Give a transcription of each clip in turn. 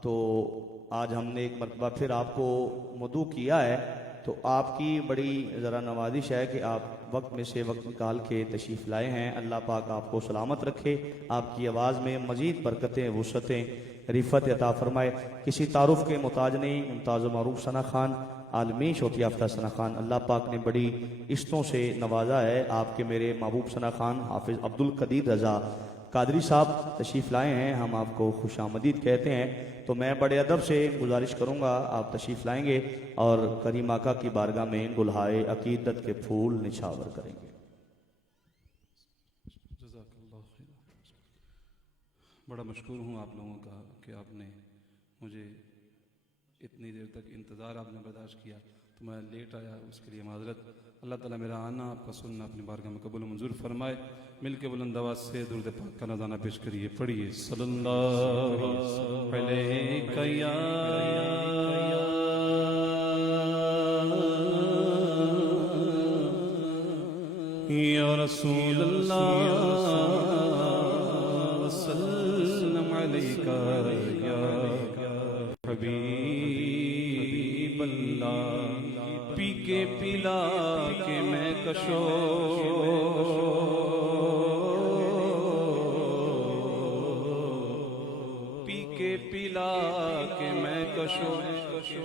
تو آج ہم نے ایک مرتبہ پھر آپ کو مدعو کیا ہے، تو آپ کی بڑی ذرا نوازش ہے کہ آپ وقت میں سے وقت نکال کے تشریف لائے ہیں۔ اللہ پاک آپ کو سلامت رکھے، آپ کی آواز میں مزید برکتیں، وسعتیں، رفت عطا فرمائے۔ کسی تعارف کے محتاج نہیں، ممتاز و معروف ثنا خان، عالمی شوق یافتہ ثنا خان، اللہ پاک نے بڑی عشتوں سے نوازا ہے۔ آپ کے میرے محبوب ثنا خان حافظ عبد القدیر رضا قادری صاحب تشریف لائے ہیں، ہم آپ کو خوش آمدید کہتے ہیں۔ تو میں بڑے ادب سے گزارش کروں گا، آپ تشریف لائیں گے اور کریم آقا کی بارگاہ میں گلہائے عقیدت کے پھول نچھاور کریں گے۔ جزاک اللہ خیر۔ بڑا مشکور ہوں آپ لوگوں کا کہ آپ نے مجھے اتنی دیر تک انتظار آپ نے برداشت کیا، تو میں لیٹ آیا، اس کے لیے معذرت۔ اللہ تعالیٰ میرا آنا، آپ کا سننا اپنی بارگاہ میں قبول و منظور فرمائے۔ مل کے بلند آواز سے درود پاک کا نذرانہ پیش کریے، پڑھیے صلی اللہ علیہ یا رسول اللہ، وسلم علیکہ یا حبیب اللہ۔ پی کے پلا کے میں کشو، پی کے پلا کے میں کشو،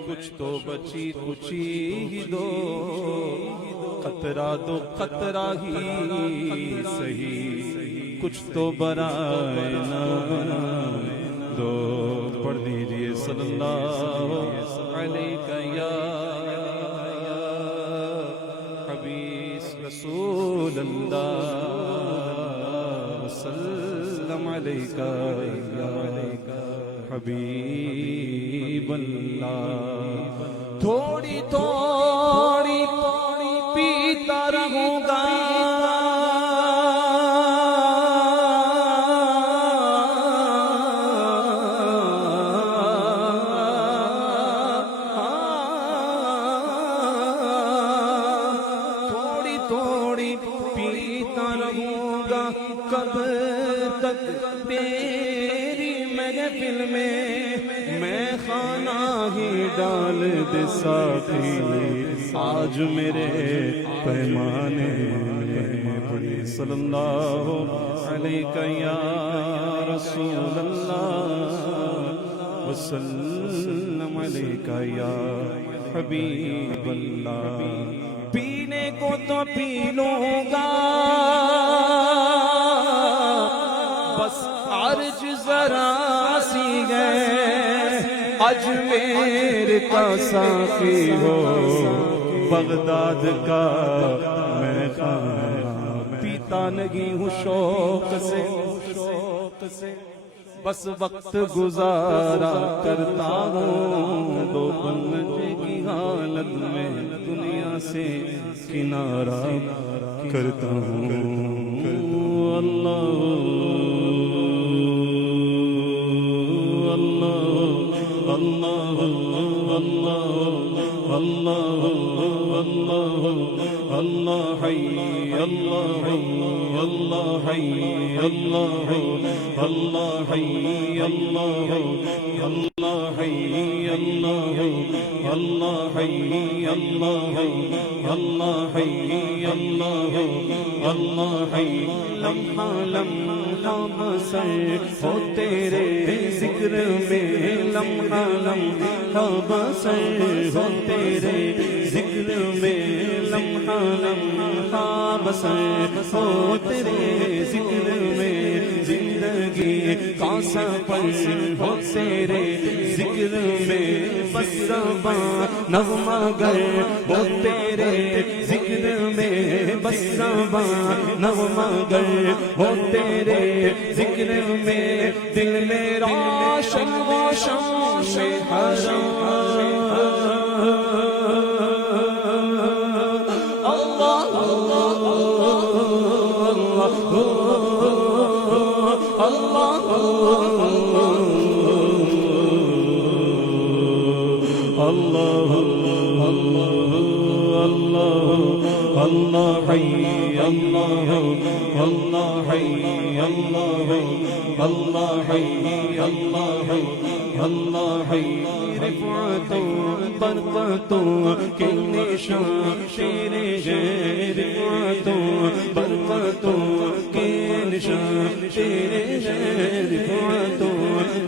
کچھ تو بچی کچی ہی دو، قطرہ دو قطرہ ہی صحیح، کچھ تو برائے نام دو۔ پڑھ دیجئے صلی اللہ علیہ یا حبیب رسول اللہ، وسلم علیہ یا حبیب اللہ۔ تھوڑی تھوڑی پیتا رہوں گا، تھوڑی تھوڑی پیتا رہوں گا، کب تک تیری محفل میں خانہ ہی ڈال دے ساقی، آج میرے پیمانے میں پڑھی صلی اللہ علیہ یا رسول اللہ، وسلم علیہ یا حبیب اللہ۔ پینے کو تو پی لوں گا، بس عرج ذرا سی ہے، اجمیر کا ساقی ہو، بغداد کا میں خانہ پیتا نہیں ہوں شوق سے، بس وقت گزارا کرتا ہوں، دو بندے کی حالت میں دنیا سے کنارہ کرتا ہوں۔ اللہ اللہ اللہ اللہ اللہ اللہ حی اللہ اللہ حی اللہ اللہ حی اللہ اللہ حی اللہ اللہ حی اللہ اللہ حی اللہ اللہ حی۔ لمحہ لمحہ بسر ہو تیرے ذکر میں، لمحہ لمحہ بسر ہو تیرے ذکر میں، لمحہ لمحہ بسر ہو تیرے ذکر میں، زندگی کا سفر ہو تیرے ذکر میں، بس رواں نغمہ گر ہو تیرے ذکر میں، بس رواں نغمہ گر ہو تیرے ذکر میں، دل میرا روشن روشن سے حرام اللہ حی اللہ اللہ حی اللہ اللہ حی اللہ حی اللہ حی رفعتوں برکتوں کے نشان تیرے ہیں رفعتوں برکتوں کے نشان تیرے ہیں رفعتوں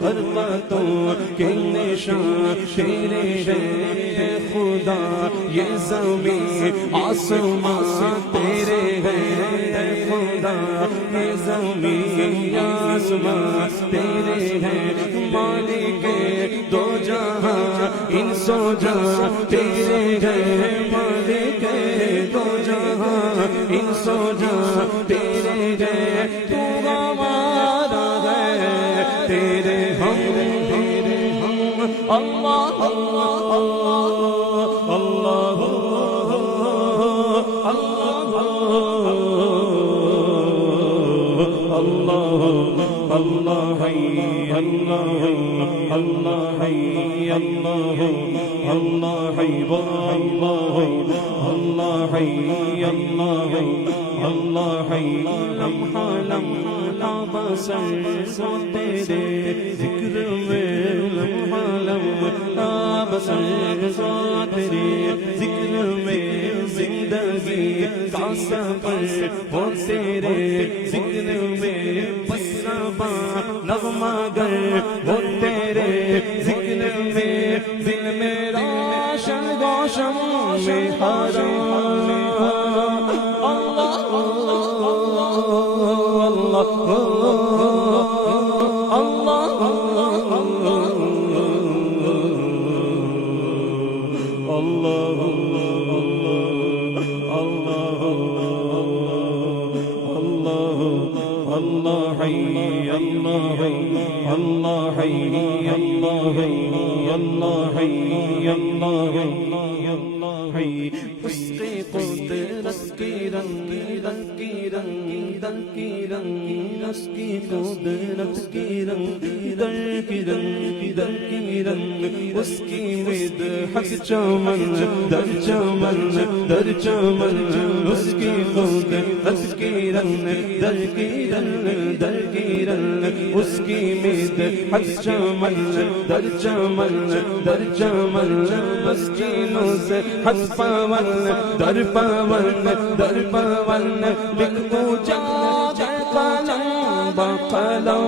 برکتوں کے نشان تیرے ہیں خدا یہ زمین آسمان تیرے ہیں خدا یہ زمین آسمان تیرے ہیں مالک دو جہاں انس و جہاں تیرے ہیں مالک دو جہاں انس و جہاں تیرے ہیں تو ہمارا ہے تیرے ہم اللہ اللہ اللہ اللہ اللہ حی اللہ اللہ حی اللہ اللہ حی اللہ اللہ حی اللہ اللہ حی لمحہ لمحہ بسر تیرے ذکر میں لمحہ لمحہ بسر تیرے ذکر میں زندگی کا سفر ہو تیرے ذکر میں بسربا نغمہ گر ہو تیرے ذکر میں دل میں روشن روشن میں حرام اللہ اللہ حی اللہ اللہ حی اللہ اللہ حی اللہ اللہ حی اس کے قدرت کی رنگ رنگ کی رنگ رنگ کی رنگ اس کی قدرت کی رنگ در کی رنگ در کی رنگ اس کی مدحت چمن در چمن در چمن اس کی قدرت کی رنگ در کی رنگ در کی رنگ اس کی مدحت چمن در چمن در چمن بس کی نصحت پاون در پاون در پاون لکھو جا جائے قلم با قلم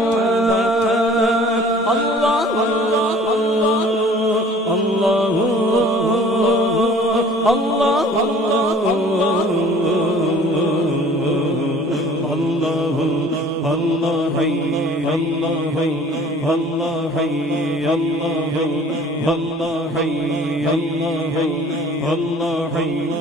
اللہ اللہ اللہ اللہ اللہ حی اللہ حی اللہ حی اللہ اللہ حی اللہ اللہ حی اللہ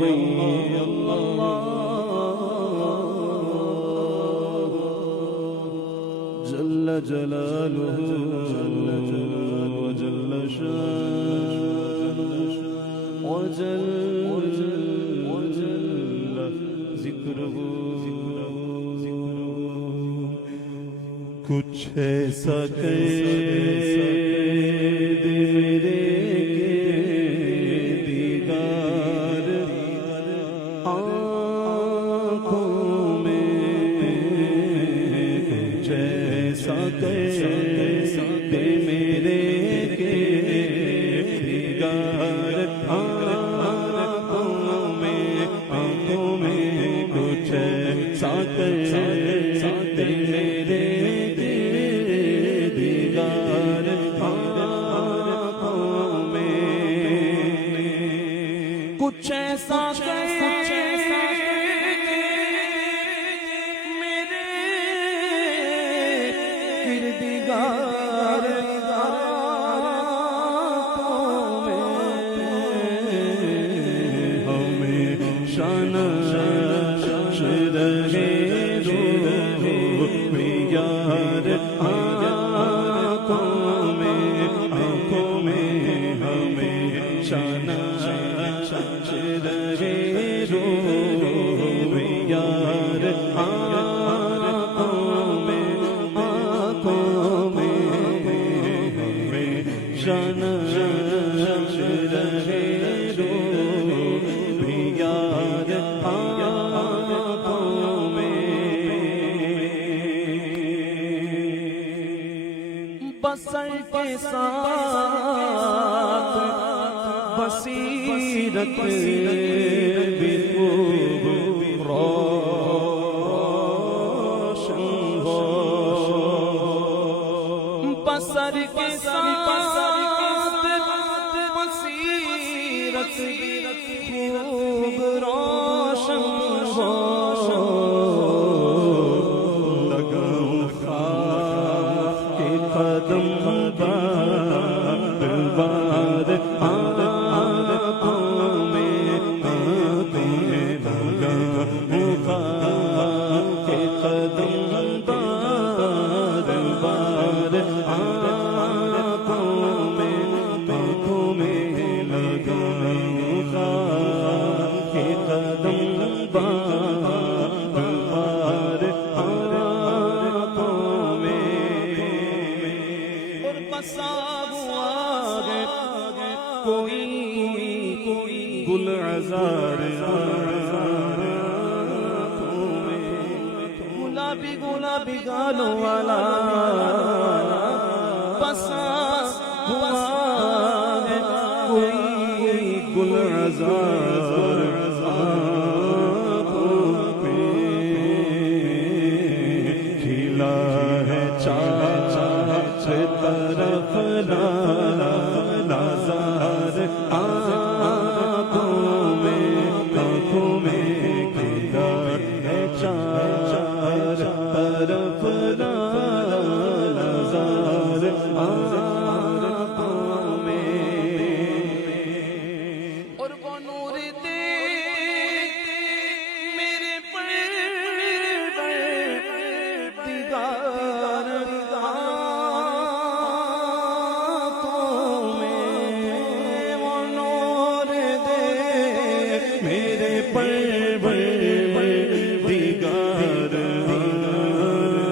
اللہ جل جلالہ وجل شانہ وجل ذکرہ کچھ ایسا کر دے میرے دیدار آنکھوں میں کچھ ایسا کر دے میرے دیدار آنکھوں میں کچھ ایسا کر دے میرے کچھ ایسا میرے کردگار ہمیں شانہ رہے روح یار آنکھوں میں ہمیں شانہ رہے روح بسر کے ساتھ بصیرت بھی خوب روشن ہو، بسر کے ساتھ بصیرت بھی خوب روشن ہو، لگاؤں خاک کے قدم بار بار آنکھوں میں لگاؤں خاک کے قدم بار بار آنکھوں میں لگاؤں خاک کے قدم بار بار آنکھوں میں، اور بسا ہوا ہے کوئی گل عذار آنکھوں میں، گلابی گلابی گالوں والا بسا ہوا ہے کوئی گل عذار آنکھوں پہ، کھلا ہے چاچ طرف نظر آنکھوں میں کھلا ہے چاچ طرف نظر آنکھوں میں، اور وہ نور دے میرے پروردگار آنکھوں میں، وہ نور دے میرے پروردگار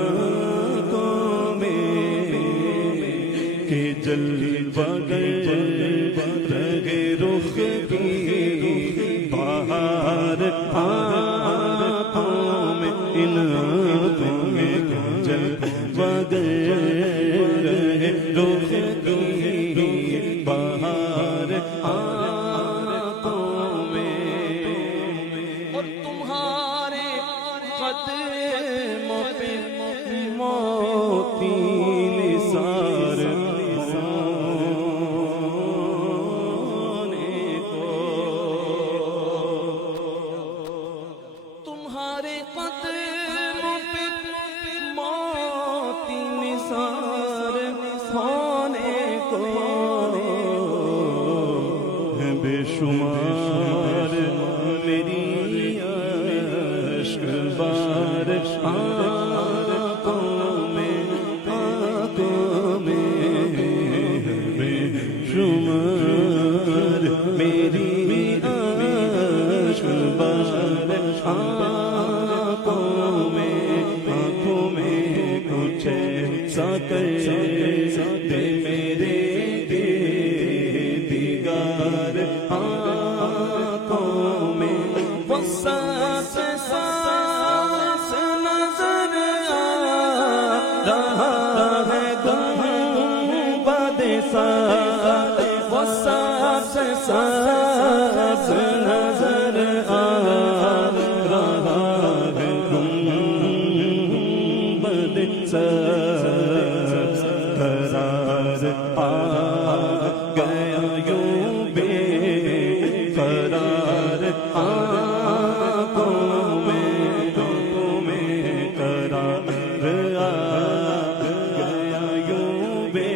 آنکھوں میں، کہ جلوہ گر رہے رخ کی بہار آنکھوں میں، ان آنکھوں میں جلوہ گر رہے رخ کی بہار آنکھوں میں، اور تمہارے قدموں پہ موتی نثار ہونے کو، تمہارے قدموں پہ موتی نثار ہونے کو، ہے بے شمار میری اشک بار آنکھوں میں بے شمار میری اشک بار آنکھوں میں کچھ ایسا کر دے میرے دیدار آنکھوں میں، وہ سانس سانس نظر آ رہا ہے گنبد سا، وہ سانس سانس نظر آ رہا ہے گنبد سا، قرار آ گیا یوں بے قرار آنکھوں میں قرار آ گیا یوں بے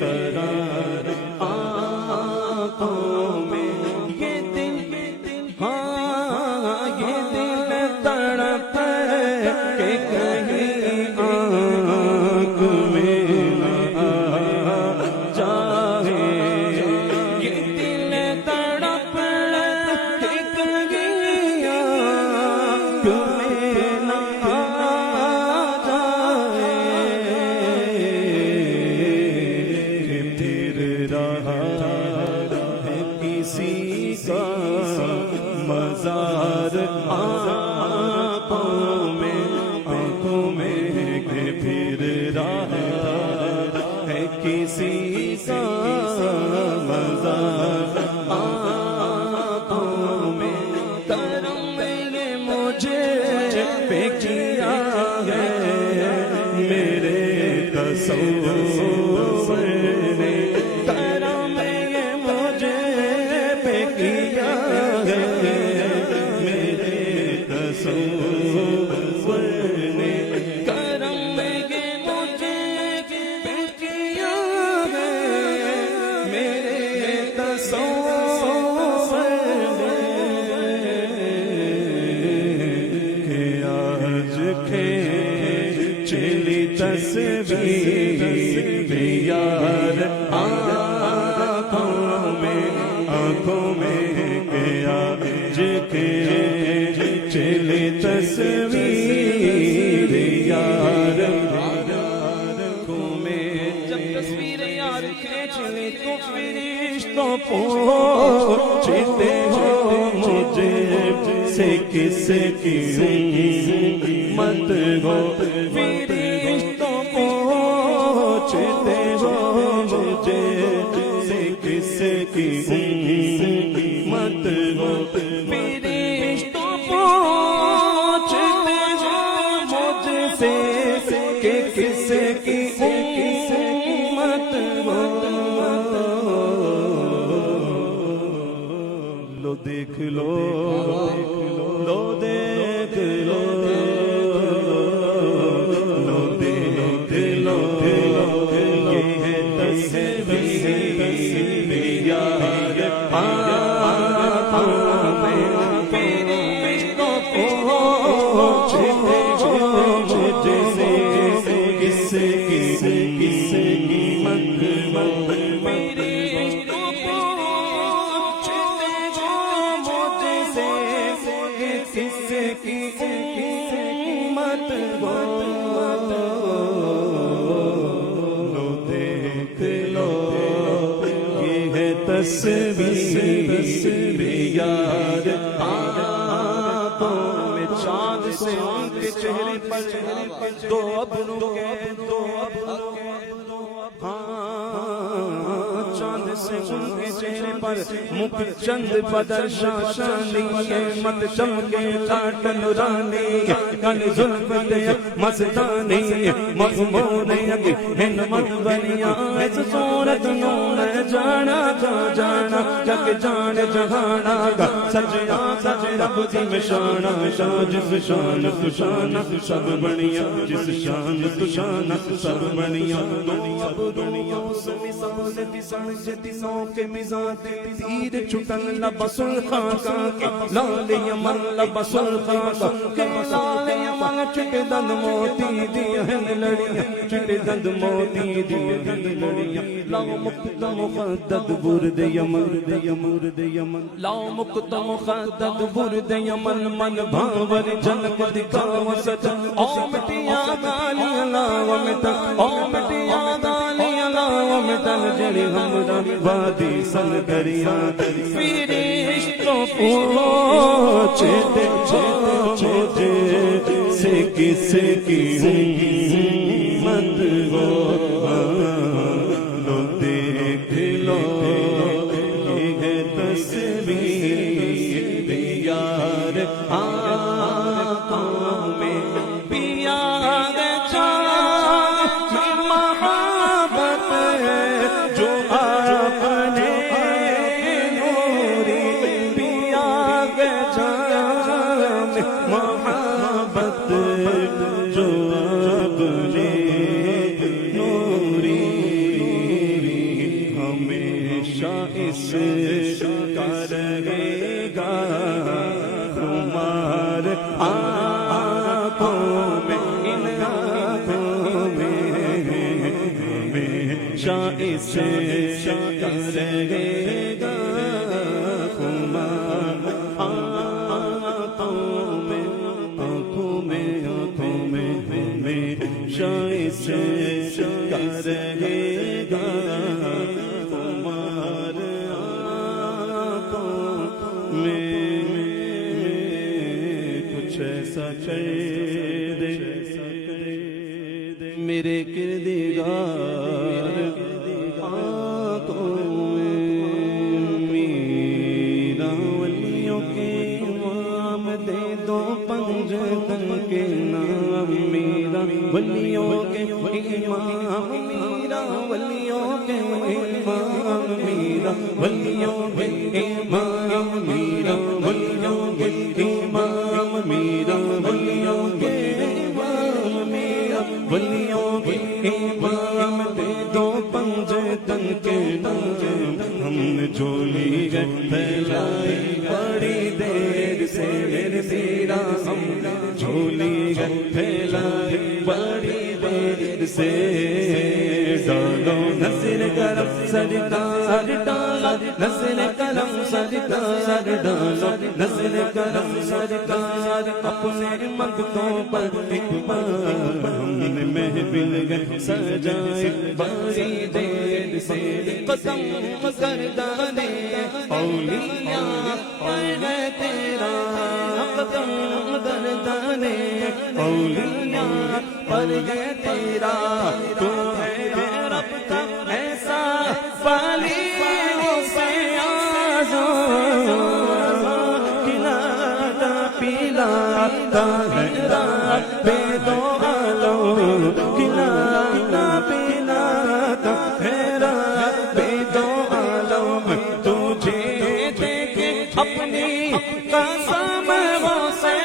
قرار آنکھوں میں، یہ دل ہاں یہ دل تڑپ کہ کہیں تصویر یار آنکھوں میں آج کے چلے تصویر یار آنکھوں میں جب تصویر یار کھینچ لی تو فرشتوں پوچھتے ہو مجھے سے کس کی مت ہو فرشتوں پوچھتے ہو مجھے سے کس کی مت ہو فرشتوں پوچھتے ہو مجھ سے کہ کس کی مت ہو لو دیکھ لو لو دیکھ لو لو دیکھ لو یہ ہے تصویر یار آنکھوں میں فرشتوں پوچھتے ہو مجھ سے کس کی مت ہو فرشتوں پوچھتے ہو مجھ سے کس کی مت ہو لو دیکھ لو یہ ہے تصویر یار آنکھوں میں چاند سے ان کے چہرے پر دو ابرو کے چاند سے ان کے چہرے پر مکھ چند بدر شاشانی مت چمکے لاٹ نورانی کن زلف دے مستانی مغمور ہن مت بنیا اس صورت نو میں جانا جگ جان جہانا گا سجنا سج رب دی مشانہ جس شان تو شان سب بنیا جس شان تو شان سب بنیا دنیا سے مثال دی سو کے میزان تیر چھٹن لبسل خاکا کے لال یمن لبسل خاکا کے لال یمن چٹ دند موتی دی ہن لڑیاں چٹ دند موتی دی ہن لڑیاں لاؤ مقت مخدد برد یمن لاؤ مقت مخدد برد یمن من بھاور جنک دکھاو سچ او مٹیاں گالیاں لاؤ مٹا او مٹیاں گالیاں لاؤ مٹا جڑی ہمرا وادی سن کریا فرشتوں پوچھتے ہو مجھے سے کس کی مت ہو لو دیکھ لو یہ ہے تصویر یار آنکھوں میں پیا گچا محبت جو اپنے نوری پیا گچا محبت جو اپنے نوری ہمیشہ اس کا رہے گا تمہار آنکھوں میں ان آنکھوں میں ہمیشہ اس کا رہے گا تمہار آنکھوں میں ہمیشہ اس کا رہے گا تمہار آنکھوں میں کچھ ایسا کر دے میرے کردگار آنکھوں میں میرا ولیوں کے امام دے دو پنجتن کے نام میرا ولیوں کے امام میرا ولیوں کے امام میرا ولیوں کے امام میرا ولیوں کے امام میرا ولیوں کے امام میرا ولیوں کے امام دے دو پنجتن کے نام ہم نے جھولی ہے پھیلائی بڑی دیر سے میرے سیرا ہم نے جھولی ہے پھیلائی بڑی دیر سے ڈالو نظر کرم سرکار ڈالو نظر کرم سرکار ڈالو نظر کرم سرکار اپنے منگتوں پر ایک بار ہم نے محفل گئے سجائے باری دیر سے قسم کردانے اولیاء پر ہے تیرا قدم کردانے اولیاء پر ہے تیرا تو ہے رب کا ایسا والی اسے آزاد کھلاتا پلاتا ہے رب دو عالم کھلاتا پلاتا ہے رب دو عالم تجھے دیکھے اپنی قسم وہ سے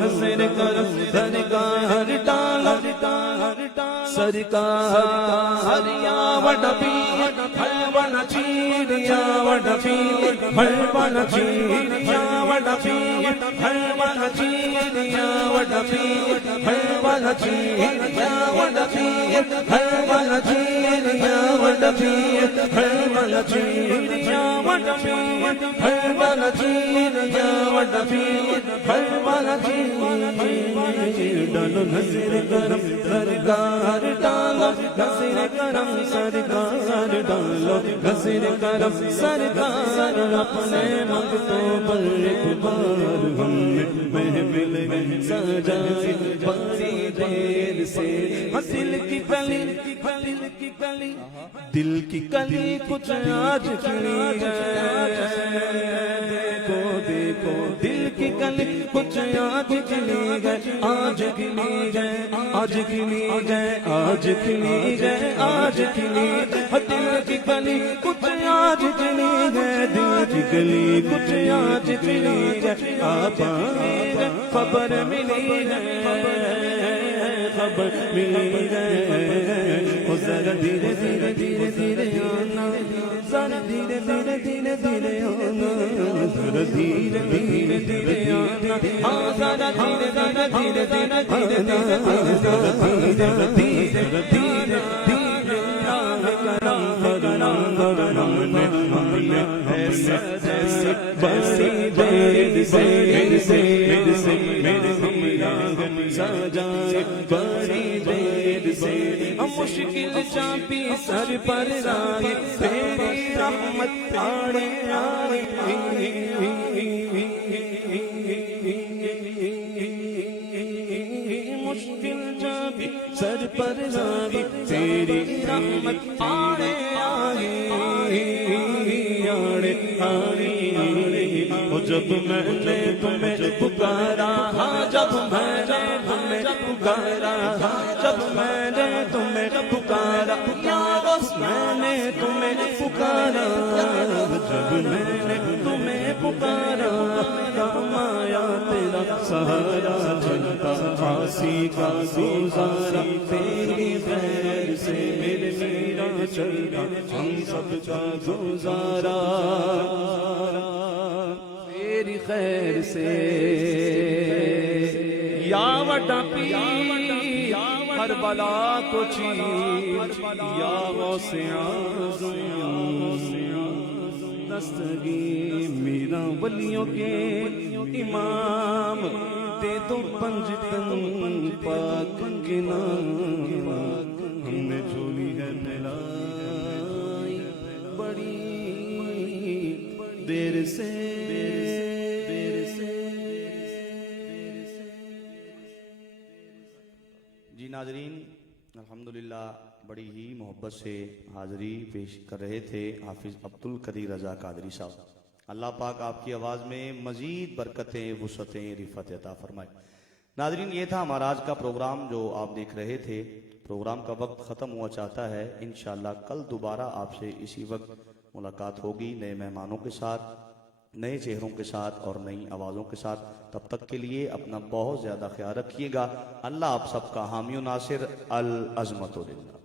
نظر کرم سرکار ڈالو سرکار یا وڈبی ہلونا چیر یا وڈبی ہلونا چیر یا وڈبی ہلونا چیر یا وڈبی ہلونا چیر یا وڈبی ہلونا چیر یا وڈبی ہلونا چیر یا وڈبی ہلونا چیر یا وڈبی ہلونا چیر ڈالو نظر کرم سرکار ڈالو نظر کرم سرکار ڈالو نظر کرم سرکار اپنے منگتوں پر ایک بار ہم نے محفل گئے سجائے باری دیر سے دل کی کلی دل کی کلی کچھ آج کھلی ہے دیکھو دیکھو دل کی کلی کچھ آج کھلی گئے آج کھلی گئے آج کھلی گئے آج کھلی گئے آج کھلی دل کی کلی کچھ آج کھلی گئے دل کی کلی کچھ آج کھلی گئے آپ خبر ملی ہے خبر ملی ہے ذرا دھیرے دھیرے دھیرے دھیرے آنا ذرا دھیرے دھیرے دھیرے دھیرے آنا ذرا دھیرے دھیرے دھیرے آنا ذرا دھیرے دھیرے دھیرے دھیرے دھیرے دھیرے دھیرے بڑی دیر سے سجائے بڑی دیر سے مشکل چاپی سر پر راہی تیری رحمت آڑے آئی مشکل چاپی سر پر راہی تیری رحمت آڑے آئی آڑے آئی جب میں نے تمہیں پکارا جب میں نے تمہیں پکارا جب میں نے تمہیں پکارا یا بس میں نے تمہیں پکارا جب میں نے تمہیں پکارا کام آیا تیرا سہارا چلتا عاصی کا گزارا تیری خیر سے میرے میرا چلتا ہم سب کا گزارا تیری خیر سے یا وڈا پی کربلا کو چیر یا غوث اعظم دستگی میرا ولیوں کے امام دے دو پنجتن پاک کے نام ہم نے جھولی ہے ملائی بڑی دیر سے جی ناظرین الحمدللہ بڑی ہی محبت سے حاضری پیش کر رہے تھے حافظ عبد القدیر رضا قادری صاحب اللہ پاک آپ کی آواز میں مزید برکتیں وسعتیں رفعت عطا فرمائے ناظرین یہ تھا ہمارا آج کا پروگرام جو آپ دیکھ رہے تھے پروگرام کا وقت ختم ہوا چاہتا ہے انشاءاللہ کل دوبارہ آپ سے اسی وقت ملاقات ہوگی نئے مہمانوں کے ساتھ نئے چہروں کے ساتھ اور نئی آوازوں کے ساتھ تب تک کے لیے اپنا بہت زیادہ خیال رکھیے گا اللہ آپ سب کا حامی و ناصر العظمت للہ